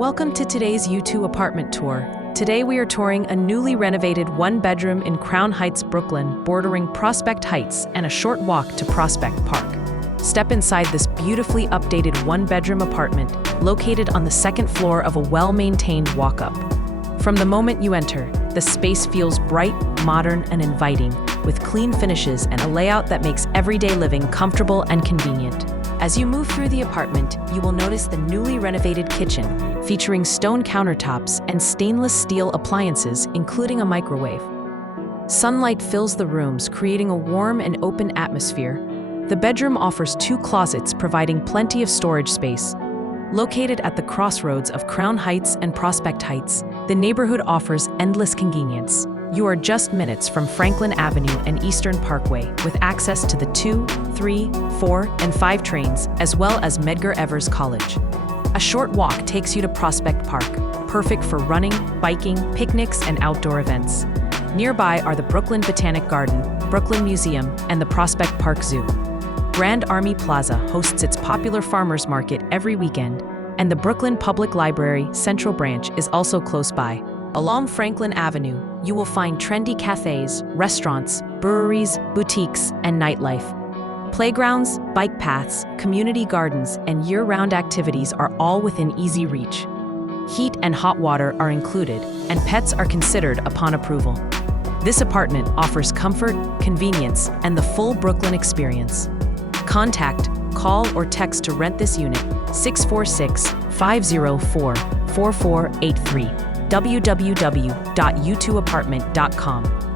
Welcome to today's U2 apartment tour. Today we are touring a newly renovated one-bedroom in Crown Heights, Brooklyn, bordering Prospect Heights and a short walk to Prospect Park. Step inside this beautifully updated one-bedroom apartment located on the second floor of a well-maintained walk-up. From the moment you enter, the space feels bright, modern, and inviting, with clean finishes and a layout that makes everyday living comfortable and convenient. As you move through the apartment, you will notice the newly renovated kitchen, featuring stone countertops and stainless steel appliances, including a microwave. Sunlight fills the rooms, creating a warm and open atmosphere. The bedroom offers 2 closets, providing plenty of storage space. Located at the crossroads of Crown Heights and Prospect Heights, the neighborhood offers endless convenience. You are just minutes from Franklin Avenue and Eastern Parkway, with access to the 2, 3, 4, and 5 trains, as well as Medgar Evers College. A short walk takes you to Prospect Park, perfect for running, biking, picnics, and outdoor events. Nearby are the Brooklyn Botanic Garden, Brooklyn Museum, and the Prospect Park Zoo. Grand Army Plaza hosts its popular farmers market every weekend, and the Brooklyn Public Library Central Branch is also close by. Along Franklin Avenue, you will find trendy cafes, restaurants, breweries, boutiques, and nightlife. Playgrounds, bike paths, community gardens, and year-round activities are all within easy reach. Heat and hot water are included, and pets are considered upon approval. This apartment offers comfort, convenience, and the full Brooklyn experience. Contact, call, or text to rent this unit 646-504-4483. www.u2apartment.com